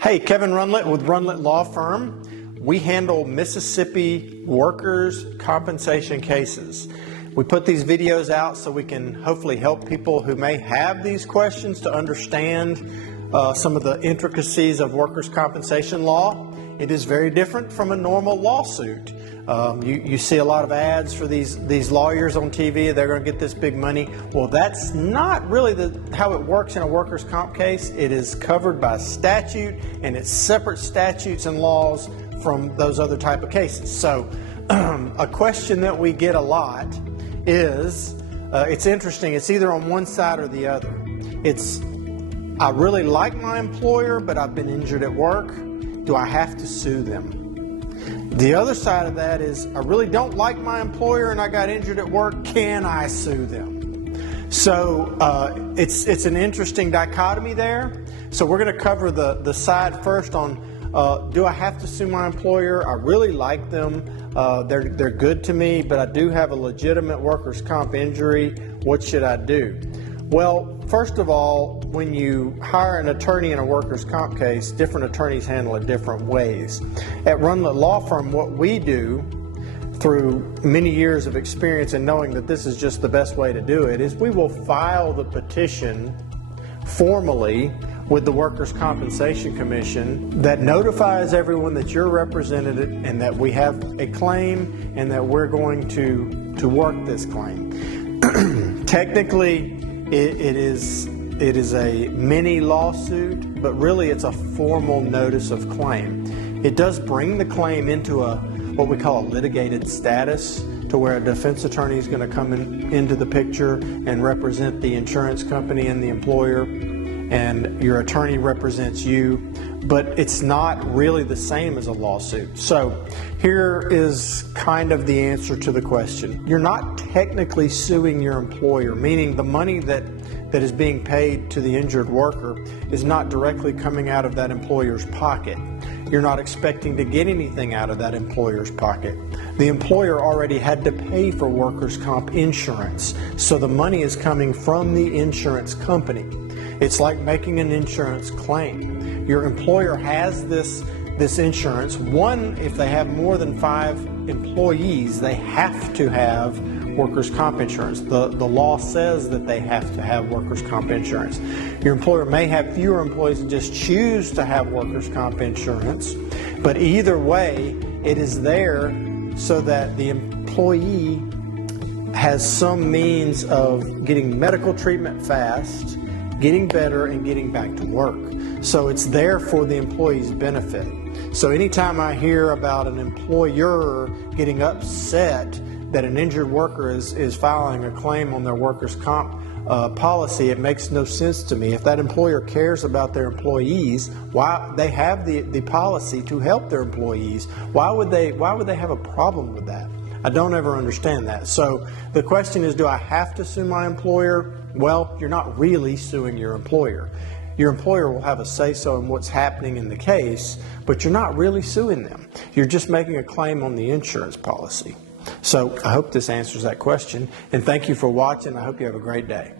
Hey, Kevin Rundlett with Rundlett Law Firm. We handle Mississippi workers' compensation cases. We put these videos out so we can hopefully help people who may have these questions to understand some of the intricacies of workers' compensation law. It is very different from a normal lawsuit. You see a lot of ads for these lawyers on TV. They're going to get this big money. Well, that's not really how it works in a workers' comp case. It is covered by statute, and it's separate statutes and laws from those other type of cases. So a question that we get a lot is, it's interesting, it's either on one side or the other. It's, I really like my employer, but I've been injured at work. Do I have to sue them? The other side of that is, I really don't like my employer and I got injured at work. Can I sue them? So it's an interesting dichotomy there. So we're going to cover the side first on, do I have to sue my employer? I really like them. They're good to me, but I do have a legitimate workers' comp injury. What should I do? Well, first of all, when you hire an attorney in a workers' comp case, different attorneys handle it different ways. At Rundlett Law Firm, what we do, through many years of experience and knowing that this is just the best way to do it, is we will file the petition formally with the Workers' Compensation Commission that notifies everyone that you're represented and that we have a claim and that we're going to work this claim. Technically, it is a mini lawsuit, but really it's a formal notice of claim. It does bring the claim into what we call a litigated status, to where a defense attorney is going to come into the picture and represent the insurance company and the employer, and your attorney represents you, but it's not really the same as a lawsuit. So here is kind of the answer to the question. You're not technically suing your employer, meaning the money that is being paid to the injured worker is not directly coming out of that employer's pocket. You're not expecting to get anything out of that employer's pocket. The employer already had to pay for workers' comp insurance, so the money is coming from the insurance company. It's like making an insurance claim. Your employer has this insurance. One, if they have more than 5 employees, they have to have workers' comp insurance. The law says that they have to have workers' comp insurance. Your employer may have fewer employees and just choose to have workers' comp insurance, but either way, it is there so that the employee has some means of getting medical treatment fast, getting better, and getting back to work. So it's there for the employee's benefit. So anytime I hear about an employer getting upset that an injured worker is filing a claim on their workers' comp policy, it makes no sense to me. If that employer cares about their employees, why they have the policy to help their employees, why would they have a problem with that? I don't ever understand that. So the question is, do I have to sue my employer? Well, you're not really suing your employer. Your employer will have a say-so in what's happening in the case, but you're not really suing them. You're just making a claim on the insurance policy. So I hope this answers that question, and thank you for watching. I hope you have a great day.